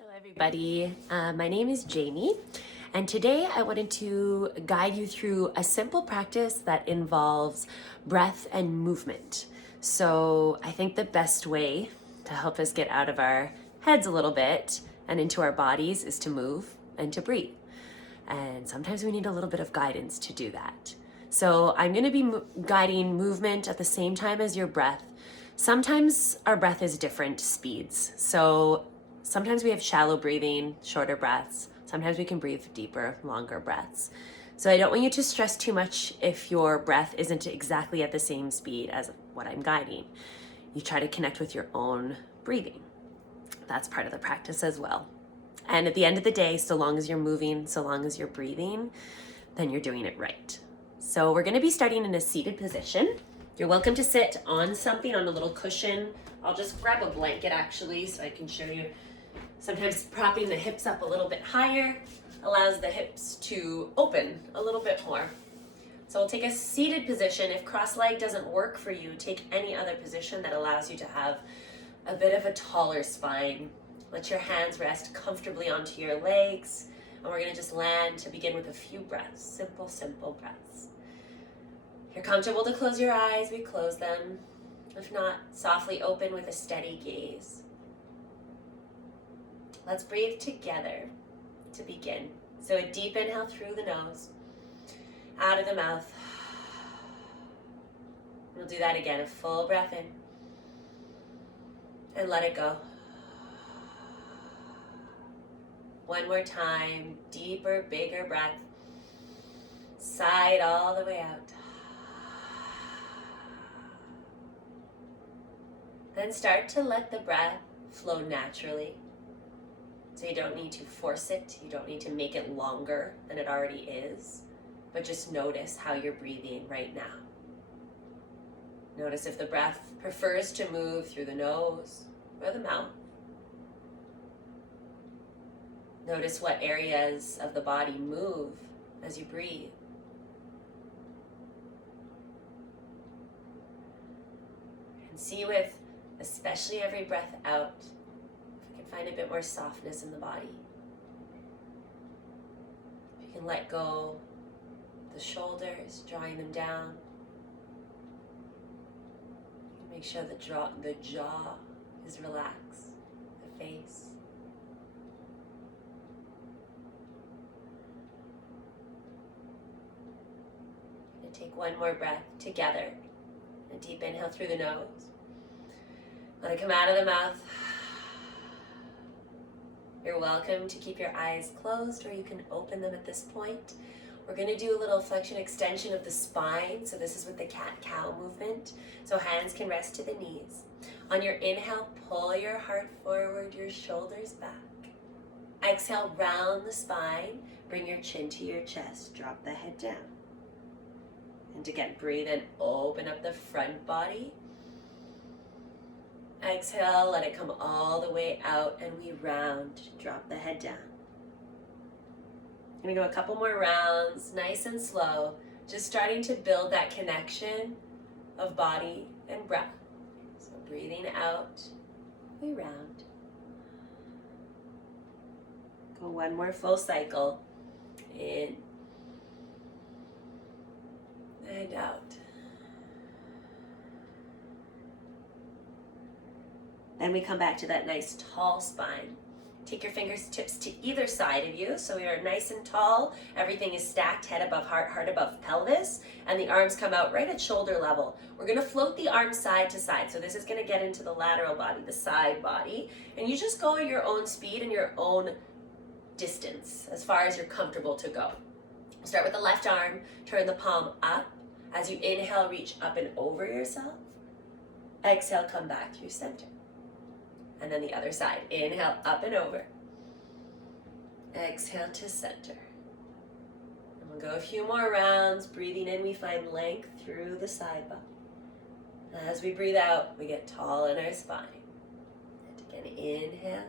Hello everybody, my name is Jamie and today I wanted to guide you through a simple practice that involves breath and movement. So I think the best way to help us get out of our heads a little bit and into our bodies is to move and to breathe. And sometimes we need a little bit of guidance to do that. So I'm going to be guiding movement at the same time as your breath. Sometimes our breath is different speeds. So sometimes we have shallow breathing, shorter breaths. Sometimes we can breathe deeper, longer breaths. So I don't want you to stress too much if your breath isn't exactly at the same speed as what I'm guiding. You try to connect with your own breathing. That's part of the practice as well. And at the end of the day, so long as you're moving, so long as you're breathing, then you're doing it right. So we're gonna be starting in a seated position. You're welcome to sit on something, on a little cushion. I'll just grab a blanket actually so I can show you. Sometimes propping the hips up a little bit higher allows the hips to open a little bit more. So we'll take a seated position. If cross-legged doesn't work for you, take any other position that allows you to have a bit of a taller spine. Let your hands rest comfortably onto your legs. And we're gonna just land to begin with a few breaths, simple breaths. If you're comfortable to close your eyes, we close them. If not, softly open with a steady gaze. Let's breathe together to begin. So a deep inhale through the nose, out of the mouth. We'll do that again, a full breath in, and let it go. One more time, deeper, bigger breath. Side all the way out. Then start to let the breath flow naturally. So you don't need to force it. You don't need to make it longer than it already is. But just notice how you're breathing right now. Notice if the breath prefers to move through the nose or the mouth. Notice what areas of the body move as you breathe. And see with, especially every breath out, if we can find a bit more softness in the body. If you can let go the shoulders, drawing them down. Make sure the jaw is relaxed, the face. Take one more breath together. A deep inhale through the nose. Let it come out of the mouth. You're welcome to keep your eyes closed or you can open them at this point. We're going to do a little flexion extension of the spine. So this is with the cat-cow movement. So hands can rest to the knees. On your inhale, pull your heart forward, your shoulders back. Exhale, round the spine. Bring your chin to your chest. Drop the head down. And again, breathe in, open up the front body. Exhale, let it come all the way out and we round, drop the head down. I'm gonna go a couple more rounds, nice and slow, just starting to build that connection of body and breath. So breathing out, we round. Go one more full cycle, in and out. Then we come back to that nice tall spine. Take your fingertips to either side of you, so we are nice and tall. Everything is stacked, head above heart, heart above pelvis, and the arms come out right at shoulder level. We're gonna float the arms side to side, so this is gonna get into the lateral body, the side body, and you just go at your own speed and your own distance, as far as you're comfortable to go. Start with the left arm, turn the palm up. As you inhale, reach up and over yourself. Exhale, come back through center. And then the other side. Inhale, up and over. Exhale to center. And we'll go a few more rounds. Breathing in, we find length through the side body. As we breathe out, we get tall in our spine. And again, inhale.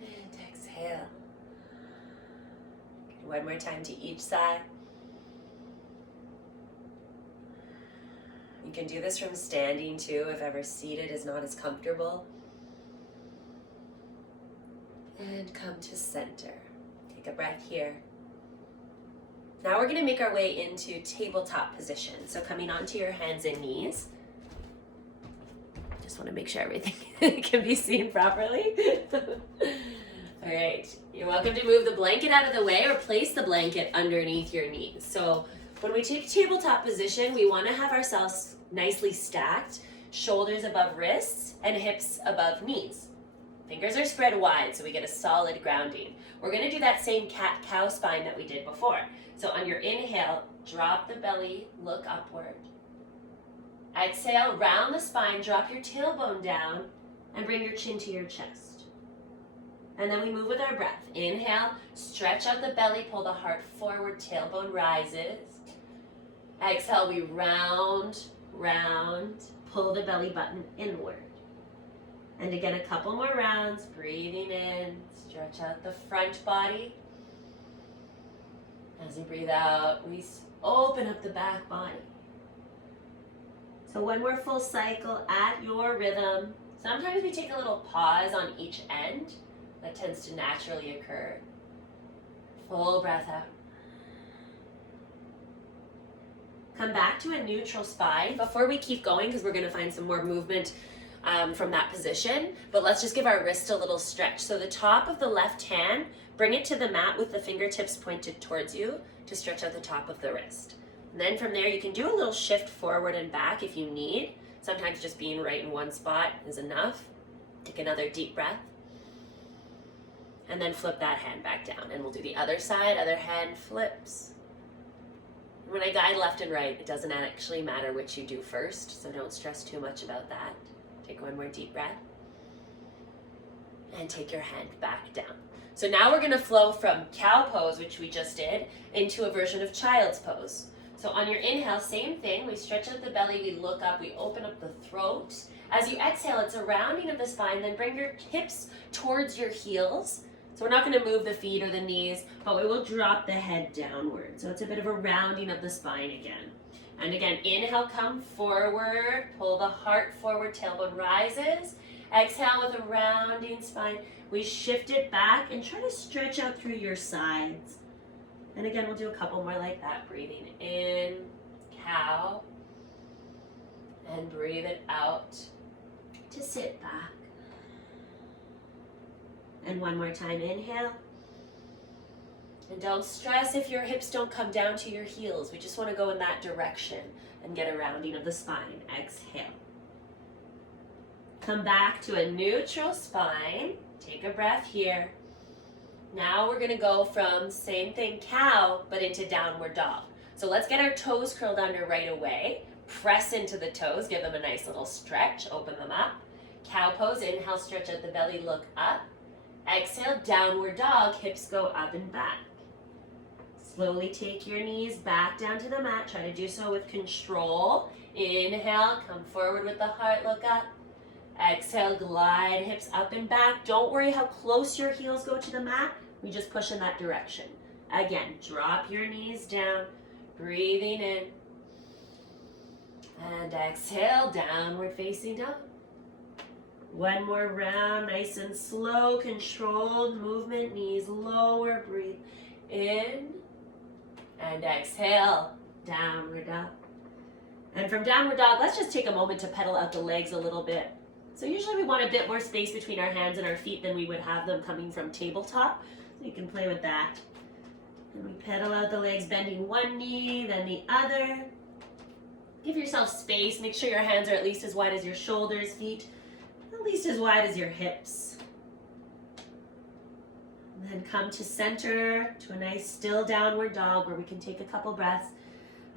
And exhale. One more time to each side. You can do this from standing too, if ever seated is not as comfortable. And come to center. Take a breath here. Now we're going to make our way into tabletop position. So coming onto your hands and knees. Just want to make sure everything can be seen properly. All right, you're welcome to move the blanket out of the way or place the blanket underneath your knees. So when we take tabletop position, we want to have ourselves nicely stacked, shoulders above wrists and hips above knees. Fingers are spread wide so we get a solid grounding. We're going to do that same cat-cow spine that we did before. So on your inhale, drop the belly, look upward. Exhale, round the spine, drop your tailbone down, and bring your chin to your chest. And then we move with our breath. Inhale, stretch out the belly, pull the heart forward, tailbone rises. Exhale, we round, pull the belly button inward. And again, a couple more rounds, breathing in, stretch out the front body. As we breathe out, we open up the back body. So one more full cycle at your rhythm. Sometimes we take a little pause on each end. That tends to naturally occur. Full breath out. Come back to a neutral spine. Before we keep going, because we're going to find some more movement from that position, but let's just give our wrist a little stretch. So the top of the left hand, bring it to the mat with the fingertips pointed towards you to stretch out the top of the wrist. And then from there, you can do a little shift forward and back if you need. Sometimes just being right in one spot is enough. Take another deep breath. And then flip that hand back down. And we'll do the other side, other hand flips. When I guide left and right, it doesn't actually matter which you do first, so don't stress too much about that. Take one more deep breath. And take your hand back down. So now we're going to flow from cow pose, which we just did, into a version of child's pose. So on your inhale, same thing. We stretch out the belly, we look up, we open up the throat. As you exhale, it's a rounding of the spine. Then bring your hips towards your heels. So we're not going to move the feet or the knees, but we will drop the head downward. So it's a bit of a rounding of the spine again. And again, inhale, come forward, pull the heart forward, tailbone rises. Exhale with a rounding spine. We shift it back and try to stretch out through your sides. And again, we'll do a couple more like that. Breathing in, cow, and breathe it out to sit back. And one more time, inhale. And don't stress if your hips don't come down to your heels. We just want to go in that direction and get a rounding of the spine. Exhale. Come back to a neutral spine. Take a breath here. Now we're going to go from same thing, cow, but into downward dog. So let's get our toes curled under right away. Press into the toes. Give them a nice little stretch. Open them up. Cow pose. Inhale, stretch out the belly, look up. Exhale, downward dog, hips go up and back. Slowly take your knees back down to the mat. Try to do so with control. Inhale, come forward with the heart, look up. Exhale, glide hips up and back. Don't worry how close your heels go to the mat. We just push in that direction. Again, drop your knees down, breathing in. And exhale, downward facing dog. One more round, nice and slow, controlled movement, knees lower, breathe in, and exhale, downward dog. And from downward dog, let's just take a moment to pedal out the legs a little bit. So usually we want a bit more space between our hands and our feet than we would have them coming from tabletop. So you can play with that. And we pedal out the legs, bending one knee, then the other. Give yourself space, make sure your hands are at least as wide as your shoulders, feet. At least as wide as your hips. And then come to center, to a nice still downward dog where we can take a couple breaths.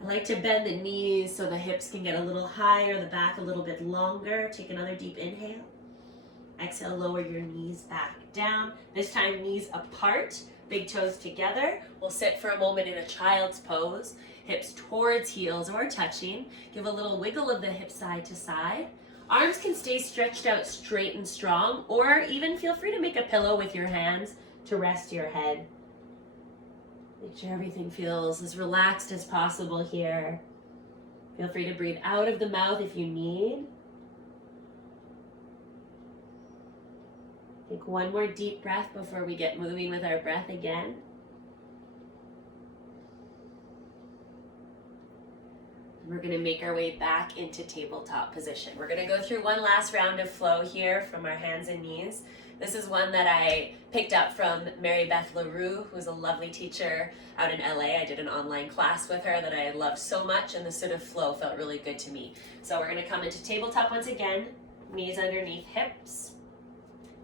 I like to bend the knees so the hips can get a little higher, the back a little bit longer. Take another deep inhale. Exhale, lower your knees back down. This time knees apart, big toes together. We'll sit for a moment in a child's pose. Hips towards heels or touching. Give a little wiggle of the hip side to side. Arms can stay stretched out straight and strong, or even feel free to make a pillow with your hands to rest your head. Make sure everything feels as relaxed as possible here. Feel free to breathe out of the mouth if you need. Take one more deep breath before we get moving with our breath again. We're going to make our way back into tabletop position. We're going to go through one last round of flow here from our hands and knees. This is one that I picked up from Mary Beth LaRue, who's a lovely teacher out in LA. I did an online class with her that I loved so much, and this sort of flow felt really good to me. So we're going to come into tabletop once again, knees underneath hips.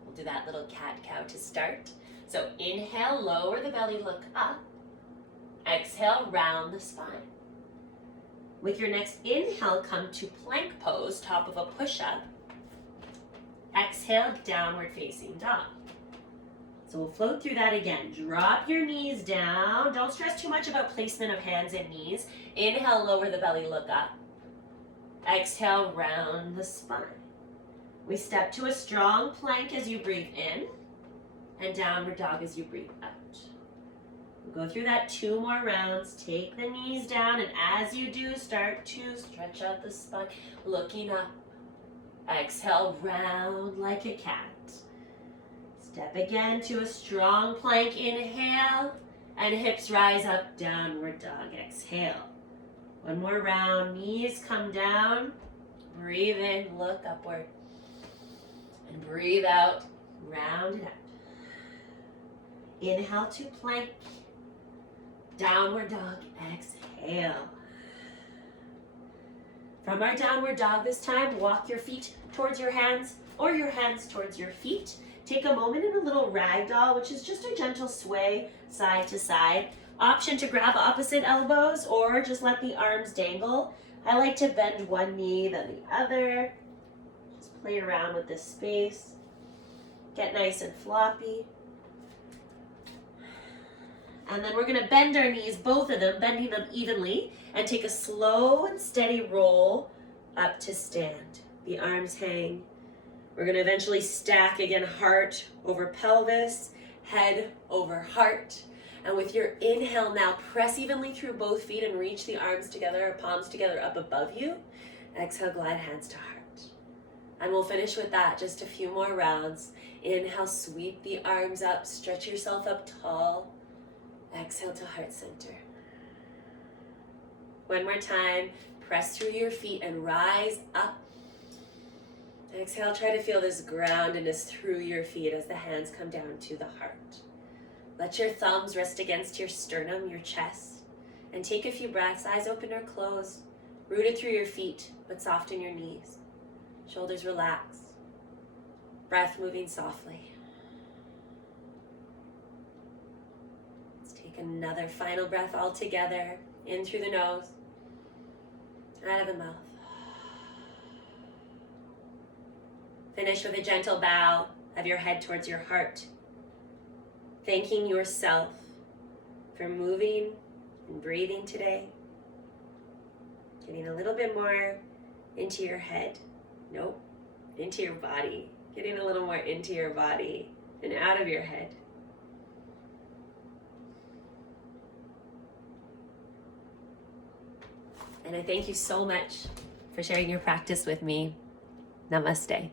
We'll do that little cat-cow to start. So inhale, lower the belly, look up. Exhale, round the spine. With your next inhale, come to plank pose, top of a push-up. Exhale, downward facing dog. So we'll float through that again. Drop your knees down. Don't stress too much about placement of hands and knees. Inhale, lower the belly, look up. Exhale, round the spine. We step to a strong plank as you breathe in, and downward dog as you breathe out. We'll go through that 2 more rounds. Take the knees down, and as you do, start to stretch out the spine, looking up. Exhale, round like a cat. Step again to a strong plank. Inhale, and hips rise up, downward dog. Exhale. 1 more round. Knees come down. Breathe in, look upward. And breathe out, round it out. Inhale to plank. Downward dog, exhale. From our downward dog this time, walk your feet towards your hands or your hands towards your feet. Take a moment in a little ragdoll, which is just a gentle sway side to side. Option to grab opposite elbows or just let the arms dangle. I like to bend one knee, then the other. Just play around with this space. Get nice and floppy. And then we're going to bend our knees, both of them, bending them evenly, and take a slow and steady roll up to stand. The arms hang. We're going to eventually stack again, heart over pelvis, head over heart. And with your inhale now, press evenly through both feet and reach the arms together, palms together up above you. Exhale, glide hands to heart. And we'll finish with that, just a few more rounds. Inhale, sweep the arms up, stretch yourself up tall. Exhale to heart center. 1 more time, press through your feet and rise up. Exhale, try to feel this groundedness through your feet as the hands come down to the heart. Let your thumbs rest against your sternum, your chest, and take a few breaths, eyes open or closed, rooted through your feet, but soft in your knees. Shoulders relax, breath moving softly. Another final breath all together, in through the nose, out of the mouth. Finish with a gentle bow of your head towards your heart, thanking yourself for moving and breathing today. Getting a little bit more into your head, into your body. Getting a little more into your body and out of your head. And I thank you so much for sharing your practice with me. Namaste.